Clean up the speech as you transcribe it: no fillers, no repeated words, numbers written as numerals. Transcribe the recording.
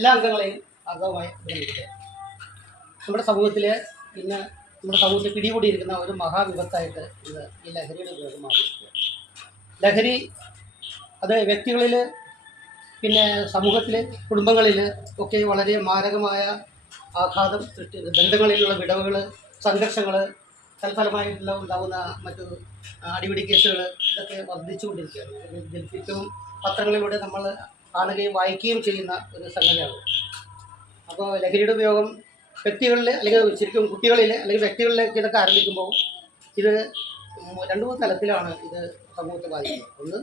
എല്ലാ അംഗങ്ങളെയും അംഗമായി ബന്ധപ്പെടുത്തുക. നമ്മുടെ സമൂഹത്തിൽ ഇന്ന് നമ്മുടെ സമൂഹത്തിൽ പിടികൂടിയിരിക്കുന്ന ഒരു മഹാവിപത്തായിട്ട് ഇന്ന് ഈ ലഹരിയുടെ ഉപയോഗം മാറിയിരിക്കുകയാണ്. ലഹരി അത് വ്യക്തികളിൽ, പിന്നെ സമൂഹത്തിൽ, കുടുംബങ്ങളിൽ ഒക്കെ വളരെ മാരകമായ ആഘാതം സൃഷ്ടിക്കുന്നത്. ബന്ധങ്ങളിലുള്ള വിടവുകൾ, സംഘർഷങ്ങൾ, തൽഫലമായിട്ടുള്ള ഉണ്ടാകുന്ന മറ്റു അടിപിടി കേസുകൾ ഇതൊക്കെ വർദ്ധിച്ചുകൊണ്ടിരിക്കുകയാണ്. ഏറ്റവും പത്രങ്ങളിലൂടെ നമ്മൾ കാണുകയും വായിക്കുകയും ചെയ്യുന്ന ഒരു സംഗതിയാണ്. അപ്പോൾ ലഹരിയുടെ ഉപയോഗം വ്യക്തികളിൽ, അല്ലെങ്കിൽ ശരിക്കും കുട്ടികളിൽ, അല്ലെങ്കിൽ വ്യക്തികളിലേക്ക് ഇതൊക്കെ ആരംഭിക്കുമ്പോൾ ഇത് 2-3 തലത്തിലാണ് ഇത് സമൂഹത്തെ ബാധിക്കുന്നത്. ഒന്ന്,